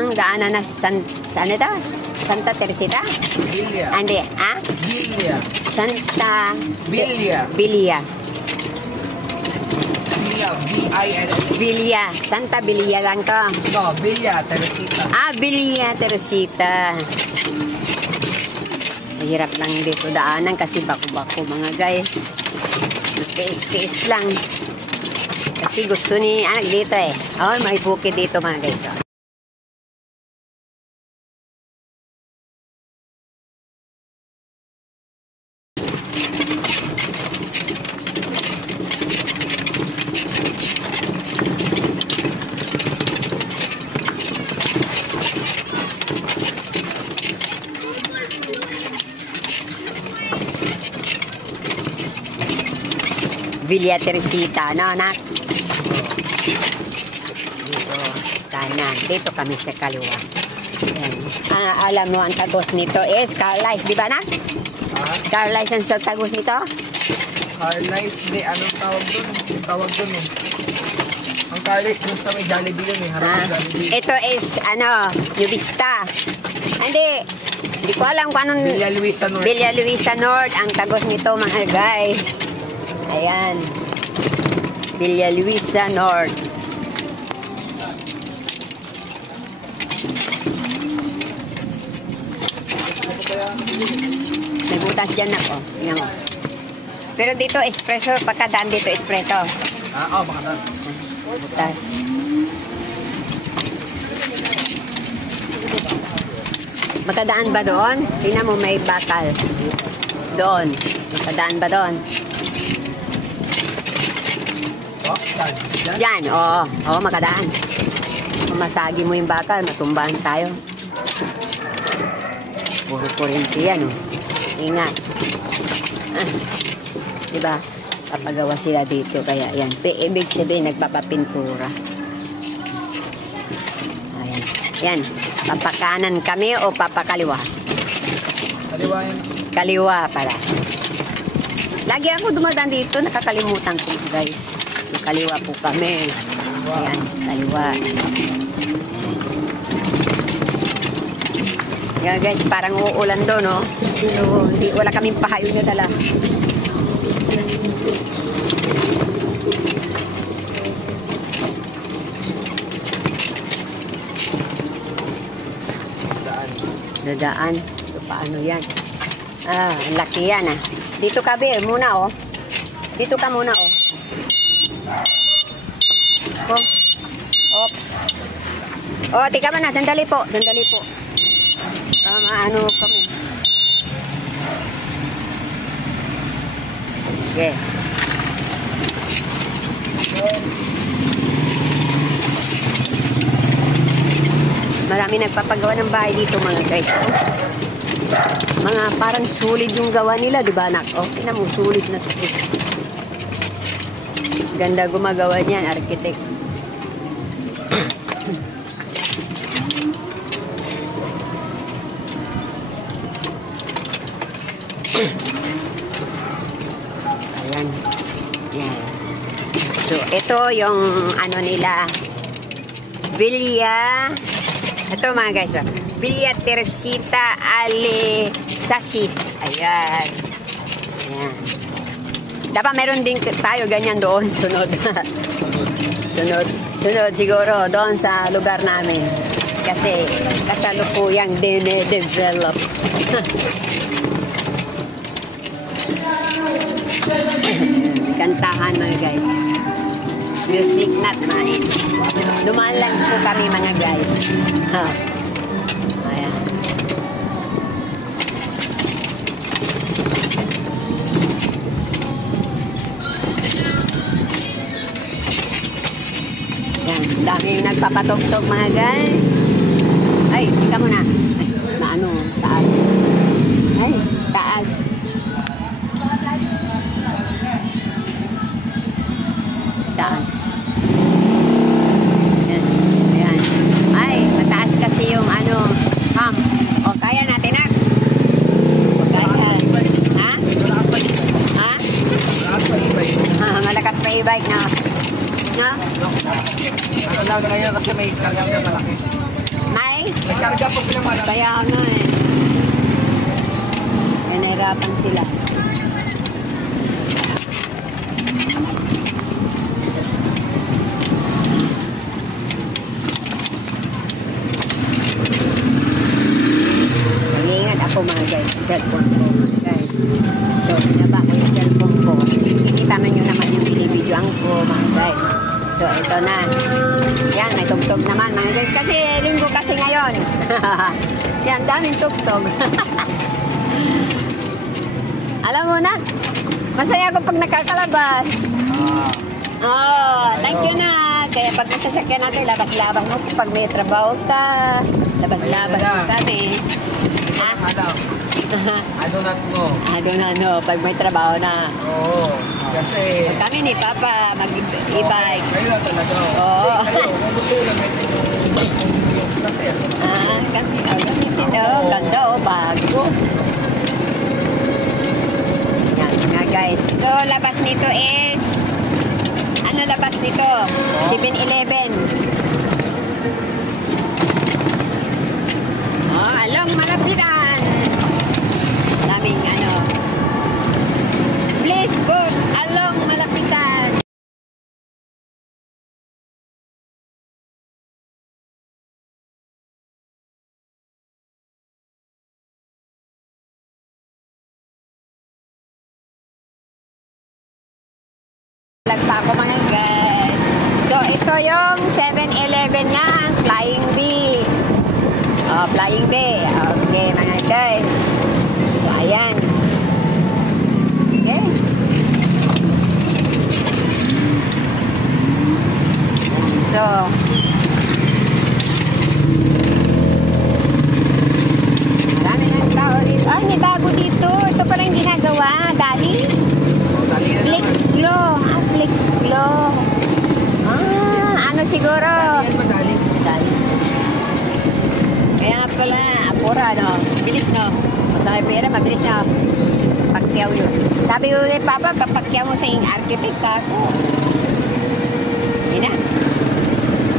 ang daanan na saan ito? Santa Teresita? Bilia. Hindi, Bilia. Santa... Bilia. Bilia. B-I-L-L. Bilia. Santa Bilia lang to. No, Bilia, Teresita. Bilia Teresita. Mahirap lang dito daanan kasi bako-bako mga guys. Tiis-tiis lang. Kasi gusto ni anak dito eh. Oh, may bukid dito mga guys. Oh. Villa Teresita, no, anak? Dito, kanan. Dito kami sa kaliwa. Ayan. Alam mo, ang tagos nito is Carlisle, di ba, anak? Carlisle ang sa tagos nito? Carlisle, hindi. Anong tawag dun? Tawag dun eh. Ang Carlisle dun sa may Jollibee yun eh. Harap sa Jollibee. Ito is, New Vista. Hindi ko alam kung anong... Villa Luisa North. Villa Luisa North, ang tagos nito, mga guys. Ayan. Villa Luisa North. May butas dyan ako. Tingnan mo. Pero dito espresso, pagkadaan dito espresso. Makadaan. Butas. Makadaan ba doon? Tingnan mo, may bakal. Doon. Makadaan ba doon? Yan, oo, makadaan. Kung masagi mo yung bakal, matumbahan tayo. Puro kurinti yan, oh. Ingat. Diba? Papagawa sila dito, kaya yan. Ibig sabihin, nagpapapintura. Ayan. Yan. Papakanan kami o papakaliwa? Kaliwa yan. Kaliwa pala. Lagi ako dumadaan dito, nakakalimutan ko, guys. Kaliwa po kami. Ayan, kaliwa. Yan guys, parang uulan doon, no? So, wala kaming pahayo na dala. Dadaan. So, paano yan? Ang laki yan, Dito ka, Be, muna, oh. Dito ka muna, oh. Oops. Tika man na. Sandali po. Sandali po. Ano kami. Okay. Marami nagpapagawa ng bahay dito mga guys. Mga parang sulit yung gawa nila, di ba anak? Tingnan mo, sulit na sulit. Ganda gumagawa niyan, architect. Ayan. Yan. So, ito yung ano nila. Villa. Ito mga guys. Villa Teresita Ale Sasis. Ayan. Ayan. Dapat meron din tayo ganyan doon. Sunod. Sunod siguro doon sa lugar namin. Kasi kasalukuyang dine-develop. Kantahan mga guys. Music not mine. Dumaan lang po kami mga guys. Ayan. Yan, daming nagpapatugtog mga guys. Ay, tika muna. Ay, maano, taas. Ay, taas. Taas. Yan, yan. Ay, mataas kasi yung ano, hump. O, kaya natin na. Kaya. Ha? Ha? Malakas pa e-bike na. No? Ano lang ngayon kasi may karga siya malaki. May karga po pinamalas. Kaya nga eh. May nahirapan sila. Mag-iingat ako mga guys. Cellphone ko mga guys. So, sinaba ko yung cellphone ko. Kikita man nyo naman yung binibidyoan ko mga guys. So, ito na. Yan, may tugtog naman mga guys. Kasi linggo kasi ngayon. Yan, daming tugtog. Alam mo na, masaya ako pag nakakalabas. Oh, thank you na. Kaya pag nasasakyan natin, labas-labas mo. Pag may trabaho ka, labas-labas mo kami. Ha? Ano na mo? Ano na, no? Pag may trabaho na. Oo. Kasi... Kami ni Papa mag-e-bike. Kayo talaga. Oo. Kayo, kung gusto nyo gamitin yung sapir. Gamitin oh. Ganda oh, bago. Yan nga guys. So, labas nito is... Ano labas nito? 7-Eleven. Oh, along malapitan. Daming ano. Please book along malapitan. Pa ako mga guys. So, ito yung 7-Eleven ng Flying Bee. Oh, Flying Bee. Okay, mga guys. So, ayan. Okay. So, marami ng tao dito. Ay, may bago dito. Ito pala yung ginagawa. Dali. Flex Glow. Flex Glow. Ano siguro? Madali. Madali. Kaya pala, apura, no? Bilis, no? Masaya pera, mabilis, no? Pakyaw yun. Sabi ko kay Papa, papakyaw mo sa iyong architect ako. Hindi na.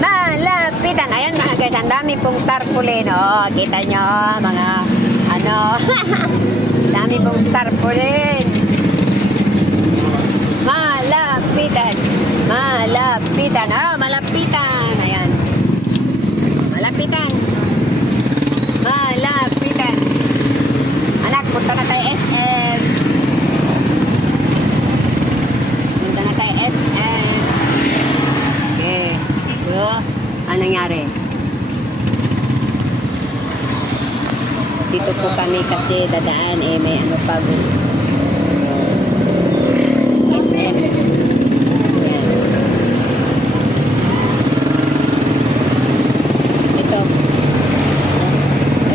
Malapitan. Ayan mga guys, ang dami pong tarpaulin, no? Kita nyo, mga, ano, dami pong tarpaulin. Malapitan. Malapitan. Oh, malapitan. Ayan. Malapitan. Malapitan. Anak, punta na tayo SM. Punta na tayo SM. Okay. So, ano nangyari? Dito po kami kasi dadaan may ano pago. SM.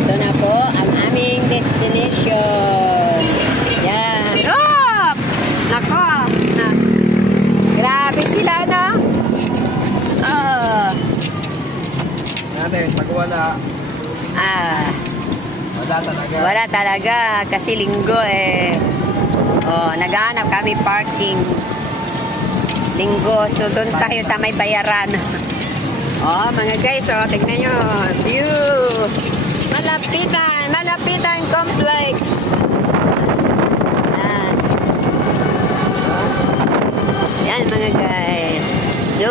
Ito na po ang aming destination. Yan. Oh! Nako. Grabe sila, no? Oh. Natin, pag wala, wala talaga. Wala talaga. Kasi linggo Oh, naghahanap kami parking. Linggo. So, doon tayo sa may bayaran. Oh, mga guys, tignan nyo. View. Malapitan. Malapitan Complex. Yan. Yan, mga guys. So,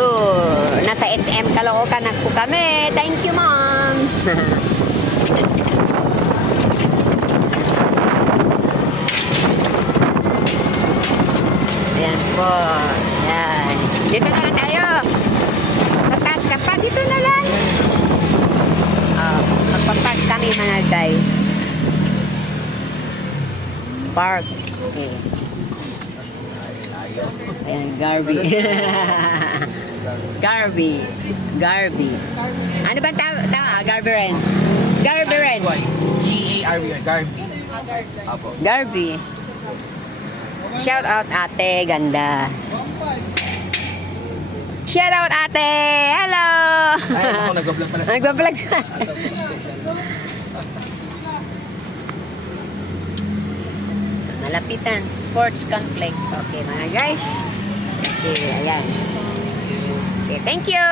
nasa SM Caloocan na po kami. Thank you, ma'am. Ayan po. Yan. Dito na tayo. Kapag dito na lang. Magpapark kami mga guys. Park. Okay. Ayan, Garvey. Garvey. Ano ba Garvey rin? Garvey rin. G-A-R-V. Garvey. Garvey. Shout out ate, ganda. Shout out ate! Hello! Ay, ako nag-vlog pala. Nag-vlog siya. Malapitan Sports Complex. Okay mga guys. Kasi ayan. Okay, thank you!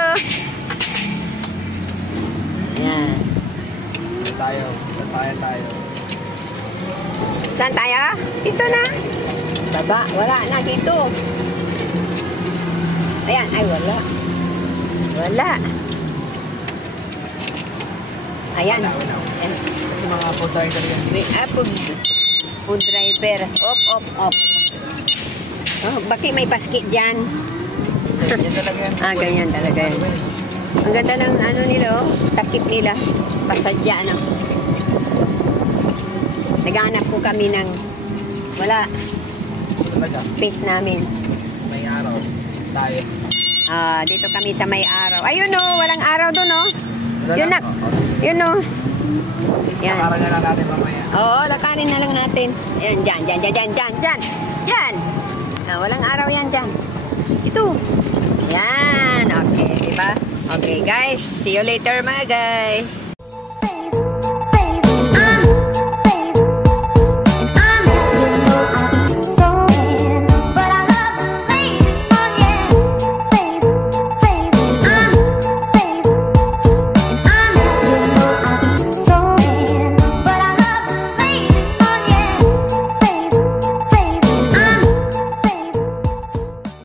Ayan. tayo. Sa tayo. Saan tayo? Dito na. Baba, wala na dito. Ayan, ay wala. Wala. Ayan. Wala. Ayan. Kasi mga po tayo talaga. Food driver. Op. Oh, bakit may basket dyan? Yan talaga yan. Ganyan talaga yan. Ang ganda ng ano nila, oh. Takip nila. Pasadya na. Naghanap po kami ng wala. Talaga. Space namin. May araw. Tayo. Dito kami sa may araw. Ayun oh, walang araw doon oh. Wala Yun na. lang. Yun oh. Yan. Nakakaranga na natin mamaya. Oo, lakarin na lang natin. Ayan, dyan. Dyan. Walang araw yan dyan. Ito. Yan. Okay, diba? Okay, guys. See you later, mga guys.